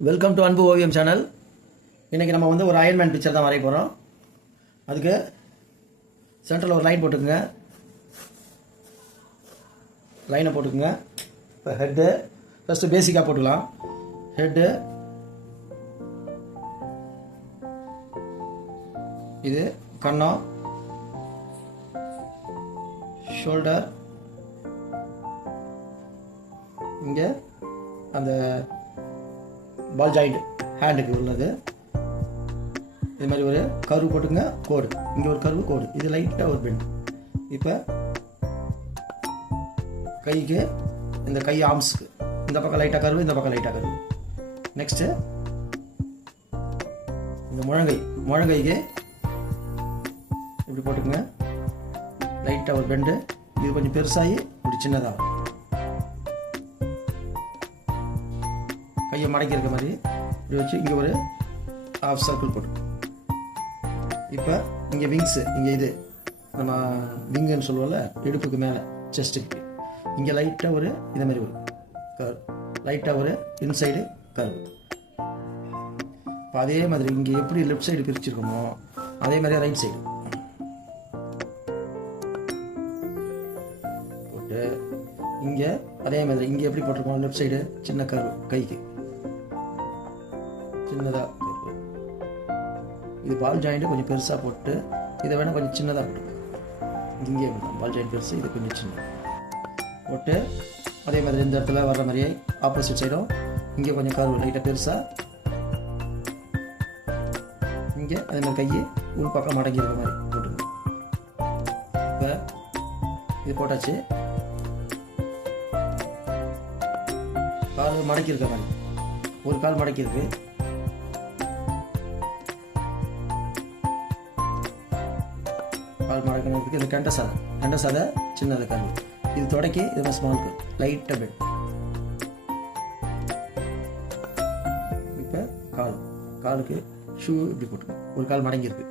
Welcome to அன்பு ஓவியம் channel. இன்றைக்கி நம்ம வந்து ஒரு அயன்மேன் பிக்சர் தான் வரைய போகிறோம். அதுக்கு சென்டரில் ஒரு லைன் போட்டுக்குங்க. லைனை போட்டுக்குங்க. இப்போ ஹெட்டு ஃபஸ்ட்டு பேசிக்காக போட்டுக்கலாம். ஹெட்டு, இது கண்ணம், ஷோல்டர், இங்கே அந்த பால் ஜாயிண்ட் ஹேண்டுக்கு உள்ளது. இது மாதிரி ஒரு கர்வ் போட்டுங்க. கோடு, இங்கே ஒரு கர்வு கோடு, இது லைட்டாக ஒரு பெண்ட். இப்போ கைக்கு இந்த கை ஆர்ம்ஸுக்கு இந்த பக்கம் லைட்டாக கர்வு, இந்த பக்கம் லைட்டாக கர்வு. நெக்ஸ்ட்டு இந்த முழங்கைக்கு இப்படி போட்டுக்குங்க. லைட்டாக ஒரு பெண்டு, இது கொஞ்சம் பெருசாகி இப்படி சின்னதாகும். கையை மடக்கி இருக்க மாதிரி இப்படி வச்சு இங்கே ஒரு ஹாஃப் சர்க்கிள் போட்டு. இப்போ இங்கே விங்ஸு, இங்கே இது நம்ம விங்குன்னு சொல்லுவோம்ல, இடுப்புக்கு மேலே செஸ்ட்டுக்கு இங்கே லைட்டாக ஒரு இதை மாதிரி ஒரு கர்வ், லைட்டாக ஒரு இன்சைடு கர்வ். இப்போ அதே மாதிரி இங்கே எப்படி லெஃப்ட் சைடு பிரிச்சிருக்கோமோ அதே மாதிரியே ரைட் சைடு போட்டு இங்கே அதே மாதிரி இங்கே எப்படி போட்டிருக்கோம் லெஃப்ட் சைடு சின்ன கர்வ், கைக்கு சின்னதாக. இது பால் ஜாயிண்ட்டு கொஞ்சம் பெருசாக போட்டு இதை வேணால் கொஞ்சம் சின்னதாக போட்டு, இங்கே பால் ஜாயிண்ட் பெருசு, இது கொஞ்சம் சின்ன போட்டு அதே மாதிரி இந்த இடத்துல வர்ற மாதிரியே ஆப்போசிட் சைடும் இங்கே கொஞ்சம் கர்வ் லைட்டாக பெருசாக, இங்கே அதே மாதிரி கையை உள் பக்கம் மடங்கி இருக்க மாதிரி போட்டுங்க. இப்போ இது போட்டாச்சு. கால் மடக்கி இருக்க மாதிரி, ஒரு கால் மடக்கி இருக்கு. கால் மடக்கிறதுக்கு இந்த கெண்ட சாதை சின்னது கர்வு, இது தொடக்கி இது ஸ்மால் கர்வ், லைட்டாக பெட். இப்போ காலுக்கு ஷூ இப்படி போட்டுங்க. ஒரு கால் மடங்கியிருக்கு.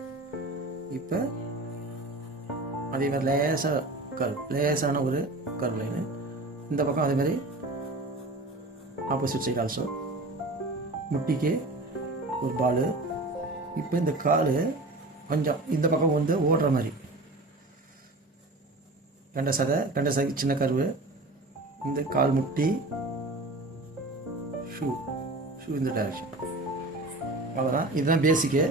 இப்போ அதே மாதிரி லேசான ஒரு கர்வ் லைனு இந்த பக்கம். அதே மாதிரி ஆப்போசிட் சைடு ஆல்சோ முட்டிக்கு ஒரு பால். இப்போ இந்த கால் கொஞ்சம் இந்த பக்கம் வந்து ஓடுற மாதிரி கெண்ட சதை சின்ன கர்வு, இந்த கால் முட்டி, ஷூ இந்த டைரக்ஷன். அவ்வளோதான், இதுதான் பேசிக்கு.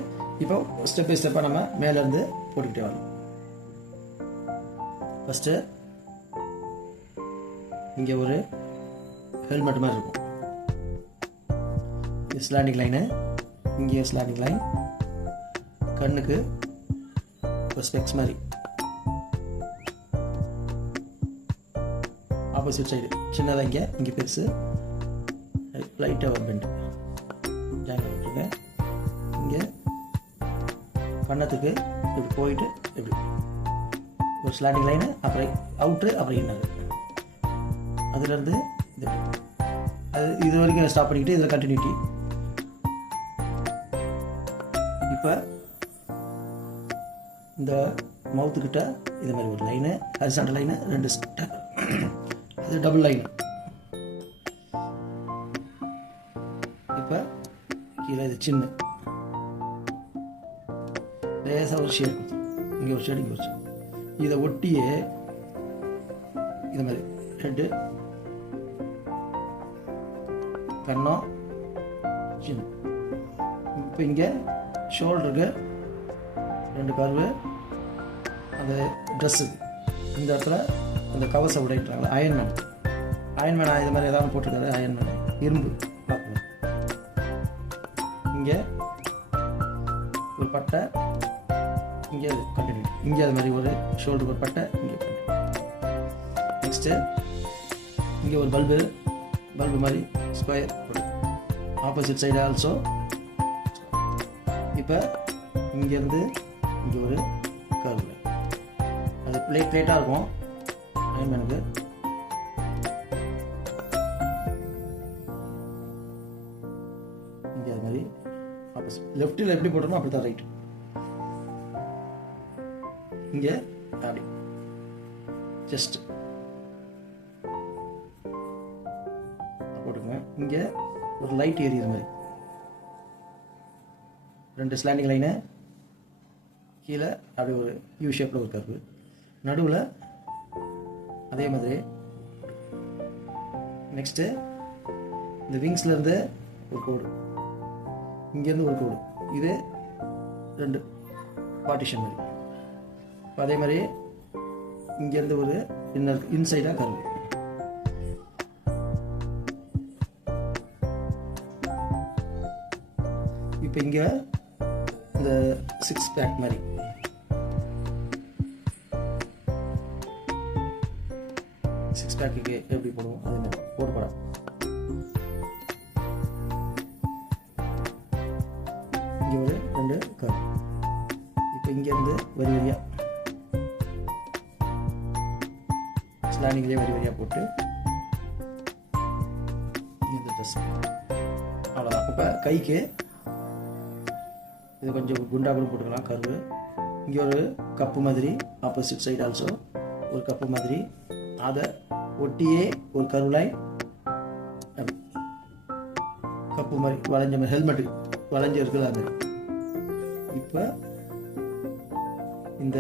இப்போ ஸ்டெப் பை ஸ்டெப்பாக நம்ம மேலேருந்து போட்டுக்கிட்டே வரலாம். ஃபஸ்ட்டு இங்கே ஒரு ஹெல்மெட் மாதிரி இருக்கும், இது ஸ்லாண்டிங் லைனு, இங்கேயும் ஸ்லாண்டிங் லைன். கண்ணுக்கு ஒரு ஸ்பெக்ஸ் மாதிரி ஆப்போசிட் சைடு சின்னதாக, இங்கே பெருசு, லைட்டாக ஒரு பெண்டு ஜாயின் பண்ணிட்டுருங்க. இங்கே கண்ணத்துக்கு இப்படி போயிட்டு இப்படி ஒரு ஸ்லாண்டிங் லைனு, அப்புறம் அவுட்ரு, அப்புறம் இன்னது. அதுலேருந்து இது வரைக்கும் ஸ்டாப் பண்ணிக்கிட்டு இதில் கண்டினியூட்டி. இப்போ இந்த மவுத்துக்கிட்ட இது மாதிரி ஒரு லைனு, ஹரிசாண்டல் லைனு, 2 ஸ்டெப், அது டபுள் லைனு. இப்போ கீழே இது சின்ன லேசாக ஒரு ஷேடு, இங்கே ஒரு ஷேடு, இங்கே ஒரு ஷேடு. இதை ஒட்டியே இது மாதிரி ஹெட்டு, கண்ணம், சின்ன. இப்போ இங்கே ஷோல்டருக்கு 2 கர்வு, அந்த ட்ரெஸ்ஸு இந்த இடத்துல அந்த கவச உடைன்றாங்களா அயன்மேன் இது மாதிரி ஏதாவது போட்டிருக்காரு. அயன்மேன் இரும்பு பார்க்கணும். இங்கே ஒரு பட்டை, இங்கே அது கண்டினியூ, இங்கே அது மாதிரி ஒரு ஷோல்டருக்கு ஒரு பட்டை, இங்கே கண்டினியூ. நெக்ஸ்ட்டு இங்கே ஒரு பல்பு மாதிரி ஸ்கொயர் போட்டு ஆப்போசிட் சைடு ஆல்சோ. இப்போ இங்கேருந்து இங்கே ஒரு கர்வ், அது பிளேட்டாக இருக்கும் அயன்மேனுக்கு. இங்கே அது மாதிரி ஆப்போசிட் லெஃப்ட்டில் எப்படி போட்டோமோ அப்படி தான் ரைட். இங்கே அப்படி செஸ்ட் போட்டுங்க. இங்கே ஒரு லைட் எரியுற மாதிரி 2 ஸ்லாண்டிங் லைனு, கீழே அப்படி ஒரு யூ ஷேப்பில் ஒரு கர்வு, நடுவில் அதே மாதிரி. நெக்ஸ்ட்டு இந்த விங்ஸ்லேருந்து ஒரு கோடு, இங்கேருந்து ஒரு கோடு, இது 2 பார்ட்டிஷன் மாதிரி. இப்போ அதே மாதிரி இங்கேருந்து ஒரு இன்சைடாக கர்வு. இப்போ இங்கே இந்த 6 பேக் மாதிரி, சிக்ஸ் பேக்குக்கு எப்படி போடுவோம் அதே மாதிரி போட்டு படம். இங்கே ஒரு 2 கர்வ். இப்போ இங்கேருந்து வரி வரியாக ஸ்லாண்டிங்லேயே வரி வரியாக போட்டு இந்த ட்ரெஸ் அவ்வளோதான். இப்போ கைக்கு இது கொஞ்சம் குண்டா கூட போட்டுக்கலாம் கர்வு. இங்கே ஒரு கப்பு மாதிரி, ஆப்போசிட் சைடு ஆல்சோ ஒரு கப்பு மாதிரி, அதை ஒட்டியே ஒரு கர்வ் லைன், கப்பு மாதிரி வளைஞ்ச மாதிரி, ஹெல்மெட்டு வளைஞ்சு இருக்குது அது. இப்போ இந்த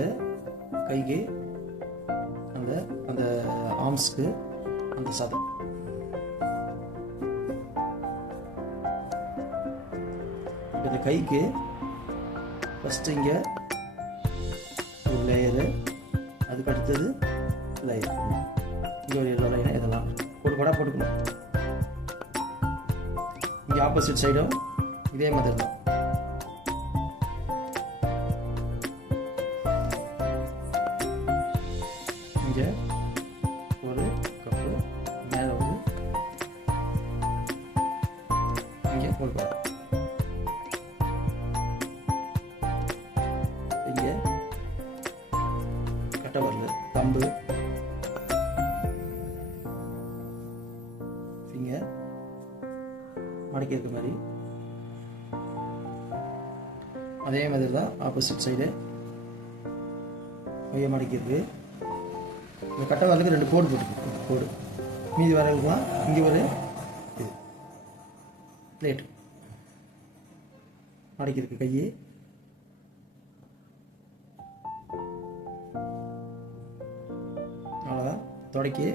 கைக்கு அந்த அந்த ஆர்ம்ஸ்க்கு அந்த சதம், இந்த கைக்கு ஃபஸ்ட்டு இங்கே ஒரு லேயரு, அதுக்கு அடுத்தது லேயர், இங்கே ஒரு எல்லோ லைனை, இதெல்லாம் போட்டு கூட போட்டுக்கணும். இங்கே ஆப்போசிட் சைடும் இதே மாதிரி தான். இங்கே ஒரு கப்பு, மேலே ஒரு, இங்கே போட்டு இங்கே கட்டை வரல, கம்பு, ஃபிங்கர் மடக்கி இருக்க மாதிரி. அதே மாதிரி தான் ஆப்போசிட் சைடு மைய மடக்கி இருக்கு. இந்த கட்டை வரலுக்கு 2 கோடு போட்டுருக்கு, கோடு. மீதி வரலுக்குலாம் இங்கே ஒரு இது பிளேட் மடக்கி இருக்கு கையை. அவ்வளோதான். தொடக்கி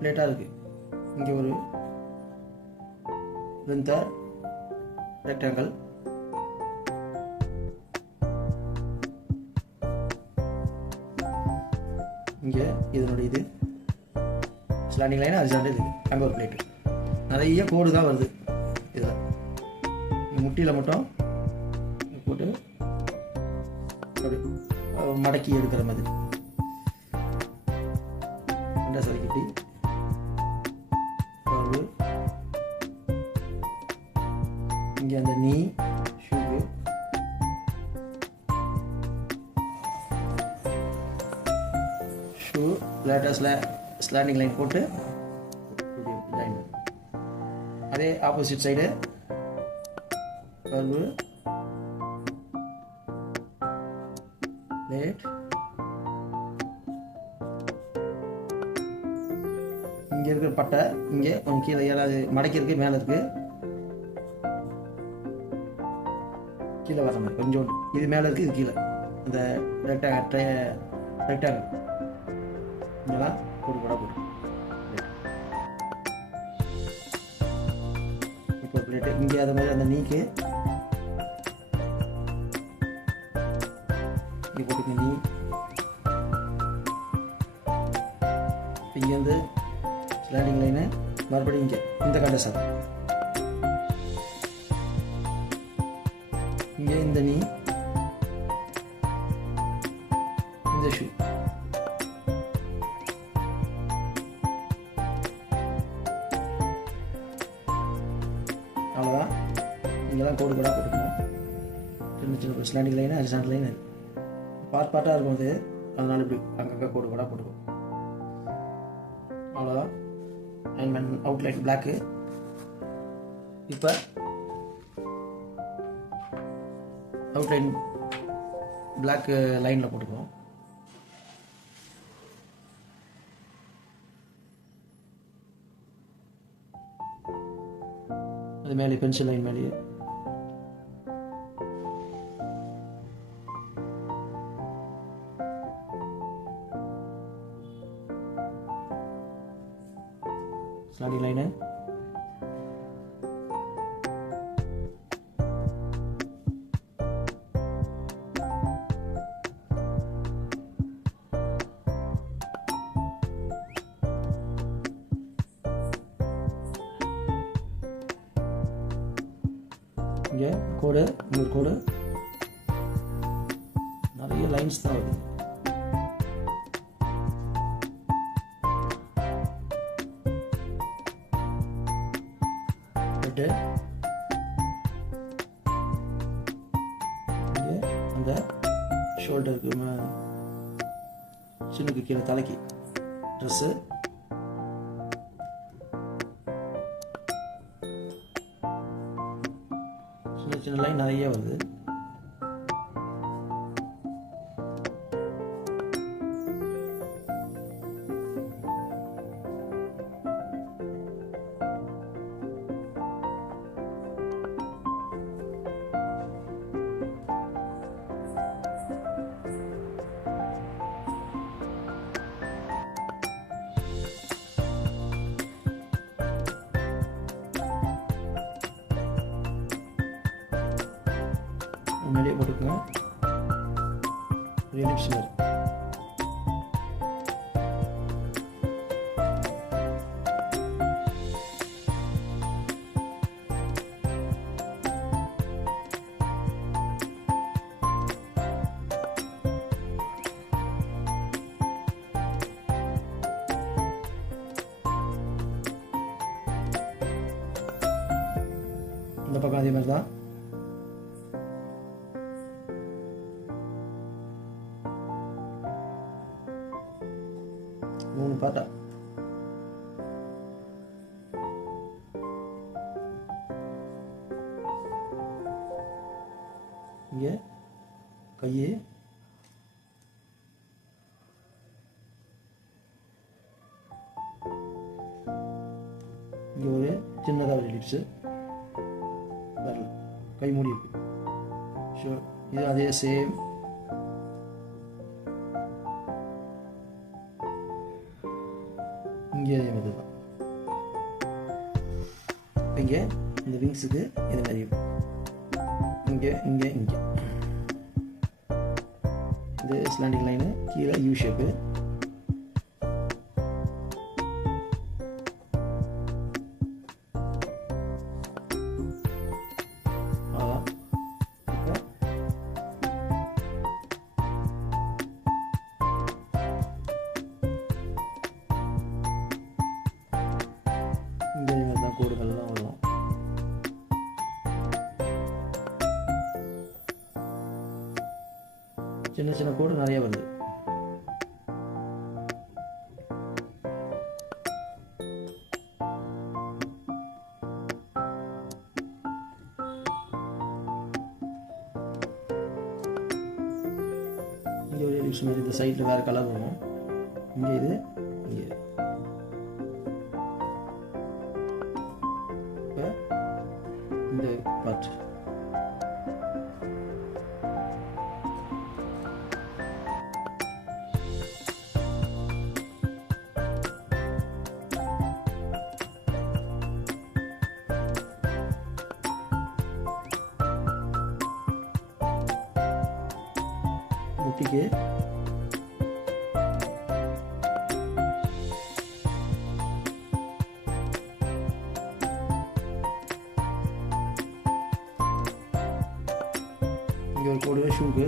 பிளேட்டாக இருக்குது. இங்கே ஒரு லென்த்தர் ரெக்டாங்கிள், இங்கே இதனுடைய இது ஸ்லாண்டிங் லைன், அது சார்ந்து இது அங்கே ஒரு பிளேட்டு. நிறைய கோடு தான் வருது இதில். முட்டியில் மட்டும் போட்டு அப்படி மடக்கி எடுக்கிற மாதிரி ரெண்டா சரிக்கிட்டி இங்கே அந்த நீ ஷூக்கு ஷூ லேட்டஸ்ட்ல ஸ்லாண்டிங் லைன் போட்டு ஜாயின். அதே ஆப்போசிட் சைடு கர்வு பிளேட். இங்கே இருக்கிற பட்டை இங்கே கொஞ்சம் கீழே ஏதாவது மடக்கி இருக்கு, மேலே இருக்கு, கீழே வர மாதிரி கொஞ்சோண்டு. இது மேலே இருக்கு, இது கீழே. இந்த ரெக்டாங்கிள் இங்கெல்லாம் போட்டு கூட போட்டு இப்போ பிளேட்டு இங்கே அது மாதிரி அந்த நீக்கு இங்கே போட்டுக்க நீ. இங்கேருந்து ஸ்லாண்டிங் லைனு மறுபடியும் இங்கே இந்த கண்டை சார், இங்கே இந்த நீ, இந்த ஷூ. அவ்வளோதான். இங்கெல்லாம் கோடு கூட போட்டுக்கணும். சின்ன சின்ன ஸ்லாண்டிங் லைனு, ஹரிசாண்டல் லைனு பார்ட்டாக இருக்கும் அது, அதனால இப்படி அங்கங்கே கோடு கூட போட்டுக்கணும். அவ்வளோதான். And outline black. இப்போ அவுட்லைன் பிளாக் லைனில் போட்டுக்குவோம். அது மேலே பென்சில் லைன் மேலேயே ஸ்லாண்டிங் லைனு இங்கே கோடு இன்னொரு கோடு நிறைய லைன்ஸ் தான் வருது. இங்கே அந்த ஷோல்டருக்கு சின்னுக்கு கீழே தலைக்கு ட்ரெஸ்ஸு சின்ன சின்ன லைன் நிறைய வருது. முன்னாடியே போட்டுக்கோங்க. ரிலிப்ஸில் இந்த பக்கம் அதே மாதிரி தான். மூணு பாட்டா இங்கே கையை இங்கே ஒரு சின்னதாக ஒரு லிப்ஸு வரல, கை மூடி இருக்கு. ஷோ இது அதே சேம். இங்கே அதே மாதிரி தான். இங்கே இந்த விங்ஸுக்கு இது மாதிரி இங்கே இங்கே இங்கே இது ஸ்லாண்டிங் லைனு, கீழே யூ ஷேப்பு. அதான் இந்த மாதிரி தான் கோடுகள் தான் வரும். சின்ன சின்ன கோடு நிறைய வருது. இங்கே ஒரு எலிப்ஸ் மாதிரி இந்த சைடில் வேறு கலர் வரும். இங்கே இது இங்கே இப்போ இந்த பார்ட் முட்டிக்கு இங்கே ஒரு கோடு ஷூக்கு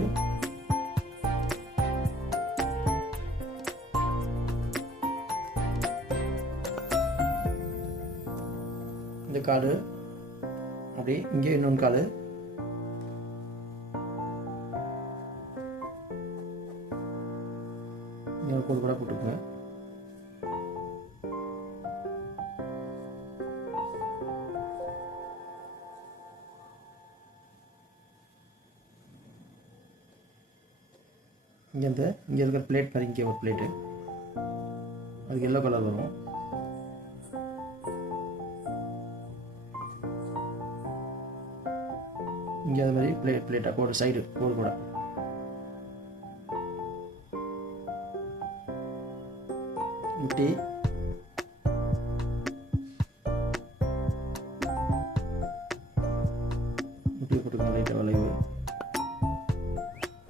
இந்த காடு அப்படி இங்கே இன்னொன்று காடு இங்கே கோடு கூட போட்டுக்கோங்க. இங்கே இருக்கிற பிளேட் மாதிரி இங்கே ஒரு பிளேட்டு, அதுக்கு எல்லோ கலர் வரும். இங்கே அது மாதிரி பிளேட்டாக கோடு சைடு கோடு கூட முட்டி முட்டி போட்டுக்கோங்க. லைட்டாக வளைவு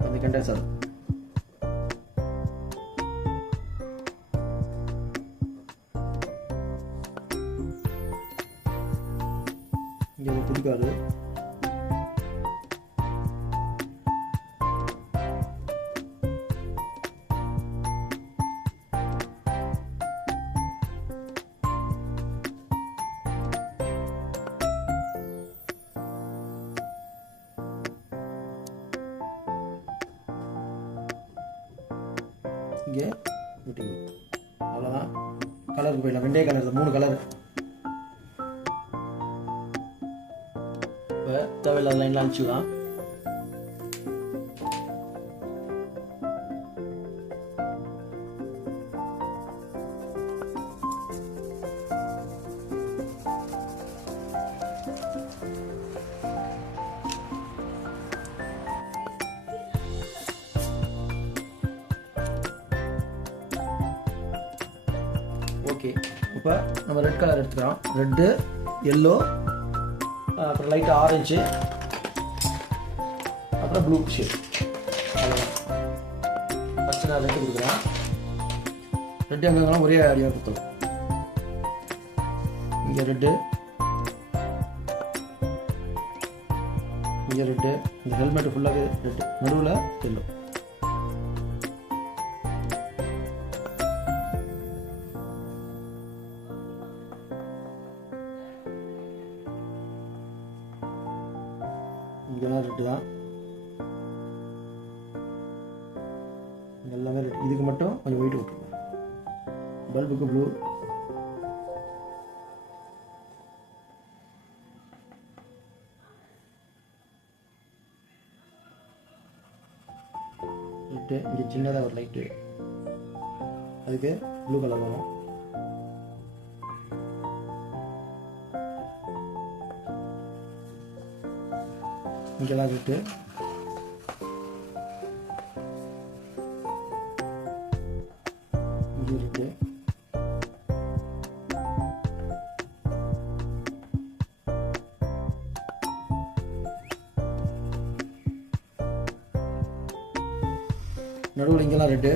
அந்த கண்டேசர் இங்கே பிடிக்காது. இங்கே விட்டிங்க. அவ்வளோதான். கலருக்கு போயிடலாம். 2 கலர், 3 கலர். இப்போ தேவையில்லாத லைன்லாம் அனுப்பிச்சுக்கலாம். ஓகே, இப்போ நம்ம ரெட் கலர் எடுத்துக்கிறோம். ரெட்டு, எல்லோ, அப்புறம் லைட்டாக ஆரஞ்சு, அப்புறம் ப்ளூ ஷேட். அவ்வளோதான். ஃபஸ்ட்டு நான் ரெட்டு கொடுக்குறேன். ரெட்டு எங்கெங்கெல்லாம் ஒரே ஐடியா கொடுத்துரும். இங்கே ரெட்டு, இங்கே ரெட்டு, இந்த ஹெல்மெட்டு ஃபுல்லாகவே ரெட்டு, நடுவில் எல்லோ. இங்கெல்லாம் ரெட்டு தான். எல்லாமே ரெட்டு. இதுக்கு மட்டும் கொஞ்சம் வெயிட் விட்டுருங்க. பல்புக்கு ப்ளூ, லைட்டு. இங்கே சின்னதாக ஒரு லைட்டு, அதுக்கு ப்ளூ கலர் வரும். இங்கெல்லாம் ரெட்டு. இங்கே ரெட்டு. நடுவில் இங்கெல்லாம் ரெட்டு.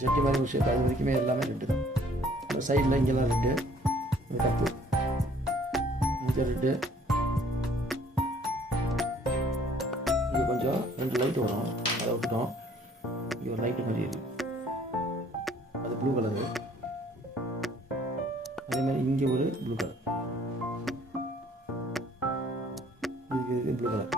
ஜெட்டி மாதிரி ஒரு ஷேப், அது வரைக்குமே எல்லாமே ரெட்டு தான். இந்த சைடில் இங்கெல்லாம் ரெட்டு. இந்த கப்பு இங்கே ரெட்டு. இங்கே கொஞ்சம் 2 லைட்டு வரும், அதை விட்டுட்டோம். இங்கே ஒரு லைட்டு மாதிரி இருக்கு, அது ப்ளூ கலரு. அதே மாதிரி இங்கே ஒரு ப்ளூ கலர், இதுக்கு ப்ளூ கலர்.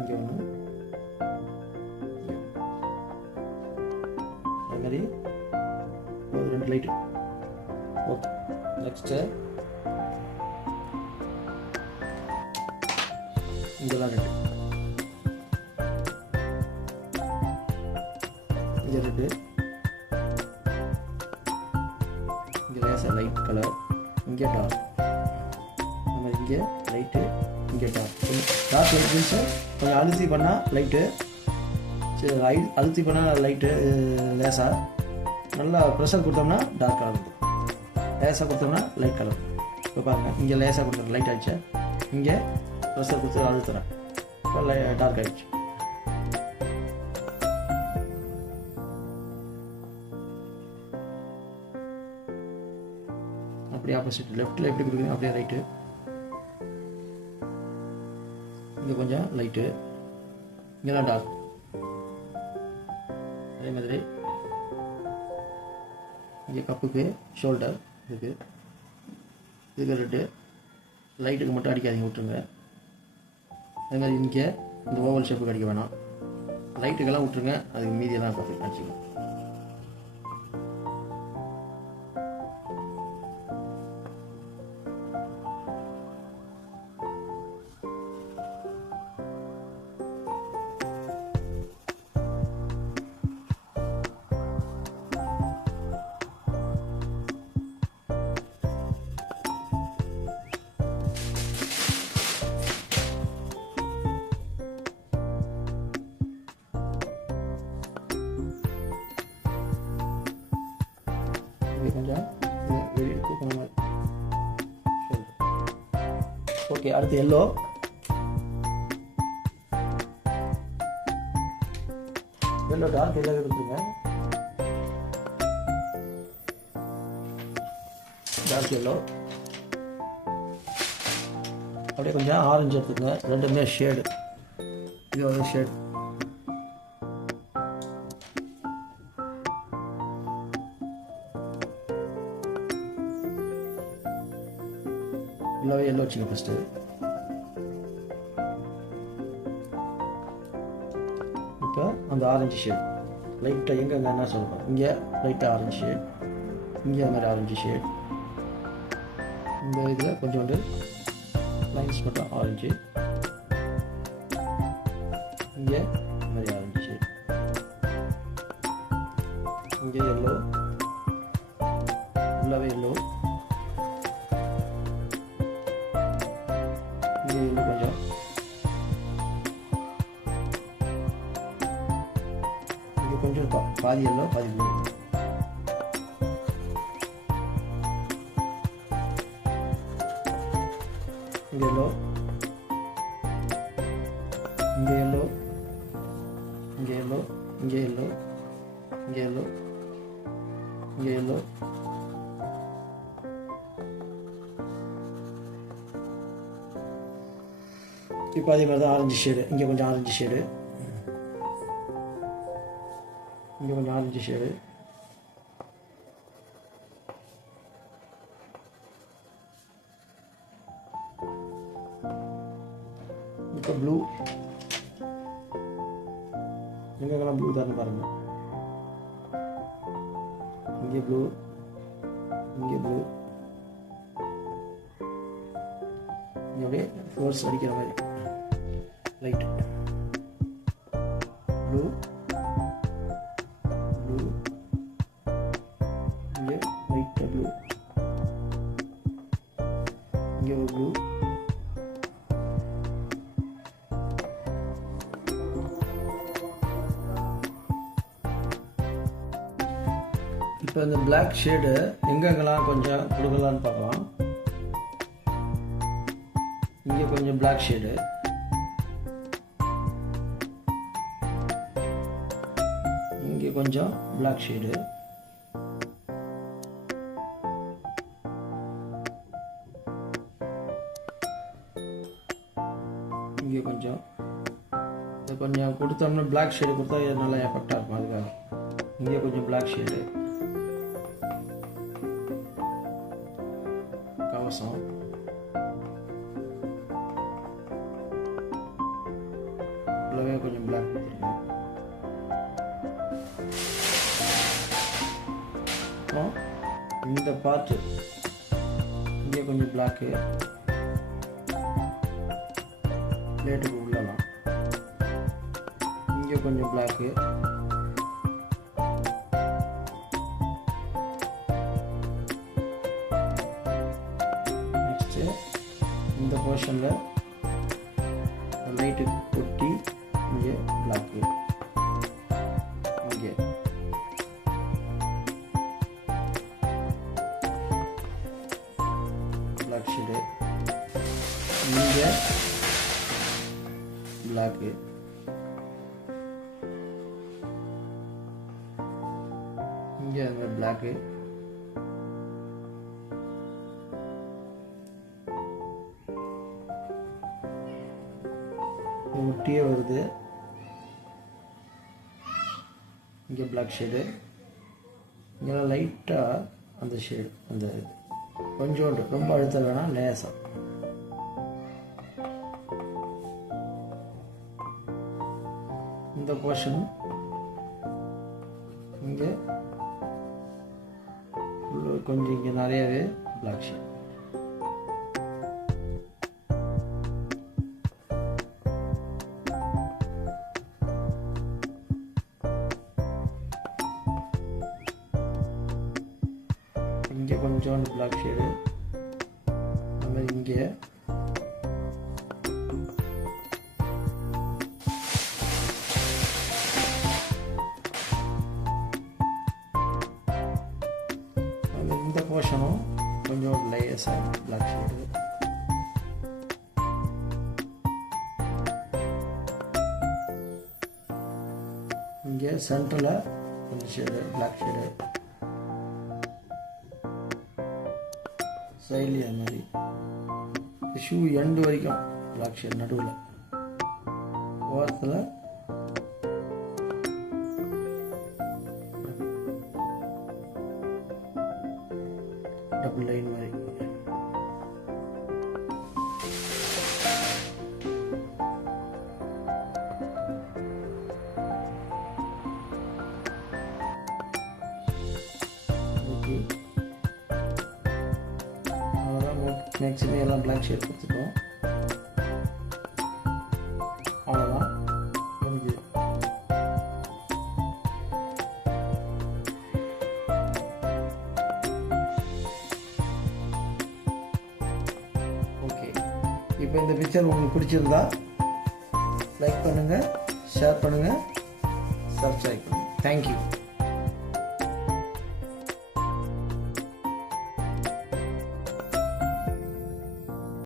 இங்கே ஒன்று, அது மாதிரி 2 லைட்டு. ஓகே, நெக்ஸ்ட்டு இங்கெல்லாம் ரெட்டு. இங்கே ரெட்டு. இங்கே லேசாக லைட் கலர், இங்கே டார்க். நம்ம இங்கே லைட்டு, இங்கே டார்க். டார்க் லைட் மீன்ஸு கொஞ்சம் அழுத்தி பண்ணால் லைட்டு, சரி அழுத்தி பண்ணால் லைட்டு லேசாக. நல்லா ப்ரெஷர் கொடுத்தோம்னா டார்க் கலர் இருக்கும். லேசாக கொடுத்தோம்னா லைட் கலர். இப்போ பாருங்கள், இங்கே லேசாக கொடுத்துறேன், லைட் ஆகிடுச்சு. இங்கே ப்ரெஷர் கொடுத்து அழுத்துறேன், இப்போ டார்க் ஆகிடுச்சு. அப்படியே ஆப்போசிட் லெஃப்ட்டில் எப்படி கொடுக்குறீங்க அப்படியே ரைட்டு. இங்கே கொஞ்சம் லைட்டு, இங்கெல்லாம் டார்க். அதே மாதிரி இங்கே கப்புக்கு ஷோல்டர் இதுக்கு ரெட்டு. லைட்டுக்கு மட்டும் அடிக்காதீங்க, விட்டுருங்க. அதே மாதிரி இங்கே இந்த ஓவல் ஷேப்புக்கு அடிக்க வேணாம், லைட்டுக்கெல்லாம் விட்டுருங்க. அதுக்கு மீதியெல்லாம் பார்த்து அடிச்சுக்கணும். ஓகே, அடுத்து எல்லோ. எல்லோ டார்க் எல்லோ எடுத்துருங்க. Dark yellow. அப்படியே கொஞ்சம் ஆரஞ்சு எடுத்துக்கங்க. ரெண்டுமே ஷேடு. இது ஒரு ஷேட். எல்லோவே எல்லோ வச்சுங்க ஃபஸ்ட்டு. இப்போ அந்த ஆரஞ்சு ஷேட் லைட்டாக எங்கே என்ன சொல்லுவோம், இங்கே லைட்டாக ஆரஞ்சு ஷேட், இங்கே அது மாதிரி ஆரஞ்சு ஷேட், இந்த இதில் கொஞ்சோண்டு லைன்ஸ் மட்டும் ஆரஞ்சு, இங்கே இந்த மாதிரி ஆரஞ்சு ஷேட், இங்கே எல்லோ, ஃபுல்லாகவே எல்லோ, இங்கே எல்லோ கொஞ்சம், இங்கே கொஞ்சம் பாதி எல்லோ பாதி ப்ளூ. இங்கே எல்லோ, இங்கே எல்லோ, இங்கே எல்லோ, இங்கே எல்லோ, இங்கே எல்லோ, இங்கே எல்லோ, இப்போ அதே மாதிரி தான் ஆரஞ்சு ஷேடு. இங்கே கொஞ்சம் ஆரஞ்சு ஷேடு, இங்கே கொஞ்சம் ஆரஞ்சு ஷேடு, இப்போ ப்ளூ. எங்கெங்கெல்லாம் ப்ளூ தான் பாருங்க. இங்கே ப்ளூ, இங்கே ப்ளூ, இங்கே அப்படியே ஃபோர்ஸ் அடிக்கிற மாதிரி லைட் ப்ளூ, ப்ளூ, இங்கே லைட்டாக ப்ளூ, இங்கே ஒரு ப்ளூ, இப்போ இந்த பிளாக் ஷேடு எங்கெங்கெல்லாம் கொஞ்சம் கொடுக்கலான்னு பார்க்கலாம். இங்கே கொஞ்சம் பிளாக் ஷேடு, இங்கே கொஞ்சம் பிளாக் ஷேடு, இங்கே கொஞ்சம் கொஞ்சம் கொடுத்தோம்னா பிளாக் ஷேடு கொடுத்தா நல்லா எஃபெக்டாக இருக்கும். அதுக்காக இங்கே கொஞ்சம் பிளாக் ஷேடு, கவசம், உள்ளவே கொஞ்சம் பிளாக் கொடுத்துருங்க. அப்புறம் இந்த பார்ட்டு இங்கே கொஞ்சம் பிளாக்கு, பிளேட்டுக்கு உள்ளலாம், இங்கே கொஞ்சம் பிளாக்கு, நெக்ஸ்ட்டு இந்த போர்ஷனில் லைட்டு கொட்டி இங்கே பிளாக்கு, இங்கே பிளாக் ஷேடு, இங்கே பிளாக்கு, இங்கே அந்த பிளாக்கு, ஒட்டியே வருது. இங்கே பிளாக் ஷேடு, இங்கெல்லாம் லைட்டாக அந்த ஷேடு, அந்த கொஞ்சோண்டு ரொம்ப அழுத்த வேணாம், லேசாக. இந்த போர்ஷன் இங்கே கொஞ்சம் இங்கே நிறையவே பிளாக் ஷேட். இங்கே கொஞ்சோண்டு பிளாக் ஷேடு, அது இங்கே இந்த போர்ஷனும் கொஞ்சம் லேசாக பிளாக் ஷேடு. இங்கே சென்டரில் கொஞ்சம் ஷேடு, பிளாக் ஷேடு, சைட்லி அது மாதிரி ஷூ எண்டு வரைக்கும் பிளாக் ஷேட், நடுவில் ஓரத்தில் டபுள் லைன் மாதிரி. அவ்வளோதான், மேக்ஸிமம் எல்லாம் பிளாக் ஷேட் கொடுத்துட்டோம். அவ்வளோதான் முடிஞ்சுது. ஓகே, இப்போ இந்த பிக்சர் உங்களுக்கு பிடிச்சிருந்தா லைக் பண்ணுங்கள், ஷேர் பண்ணுங்கள், சப்ஸ்கிரைப் பண்ணுங்கள். தேங்க்யூ.